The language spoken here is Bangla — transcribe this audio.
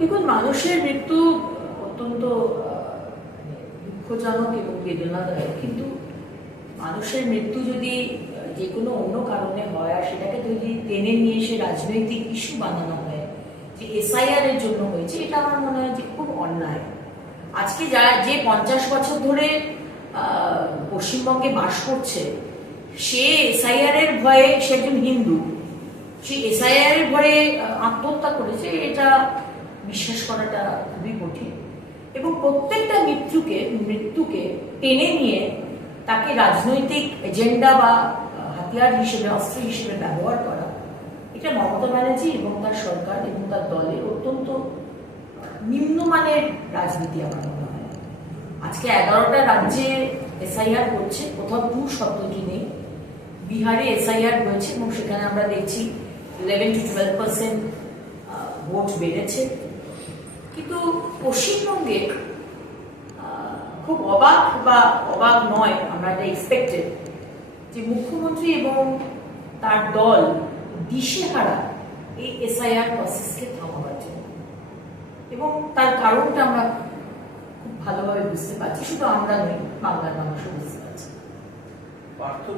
দেখুন, মানুষের মৃত্যু অত্যন্ত দুঃখজনক এবং বেদনাদায়ক, কিন্তু মানুষের মৃত্যু যদি যে কোনো অন্য কারণে হয় আর সেটাকে যদি টেনে নিয়ে এসে রাজনৈতিক ইস্যু বানানো হয় যে এসআইআর এর জন্য হয়েছে, এটা আমার মনে হয় যে খুব অন্যায়। আজকে যে 50 বছর ধরে পশ্চিমবঙ্গে বাস করছে, সে এসআইআর এর ভয়ে, সে একজন হিন্দু, সে এসআইআর এর ভয়ে আত্মহত্যা করেছে, এটা বিশ্বাস করাটা খুবই কঠিন। এবং প্রত্যেকটা মৃত্যুকে টেনে নিয়ে তাকে রাজনৈতিক এজেন্ডা বা হাতিয়ার হিসেবে, অস্ত্র হিসেবে ব্যবহার করা, এটা মমতা ব্যানার্জি এবং তার সরকার এবং তার দলের অত্যন্ত নিম্নমানের রাজনীতি আমার মনে হয়। আজকে 11টা রাজ্যে এসআইআর করছে, কোথাও ভূ শব্দটি নেই। বিহারে এসআইআর হয়েছে এবং সেখানে আমরা দেখছি 11 to 12% ভোট বেড়েছে। কিন্তু পশ্চিমবঙ্গে খুব অবাক নয়, আমরা এটা এক্সপেক্টেড যে মুখ্যমন্ত্রী এবং তার দল দিশেহারা এই এসআইআর প্রসেসকে থামাবার জন্য, এবং তার কারণটা আমরা খুব ভালোভাবে বুঝতে পারছি। শুধু আমরা নই, বাংলার মানুষও বুঝতে পারছি।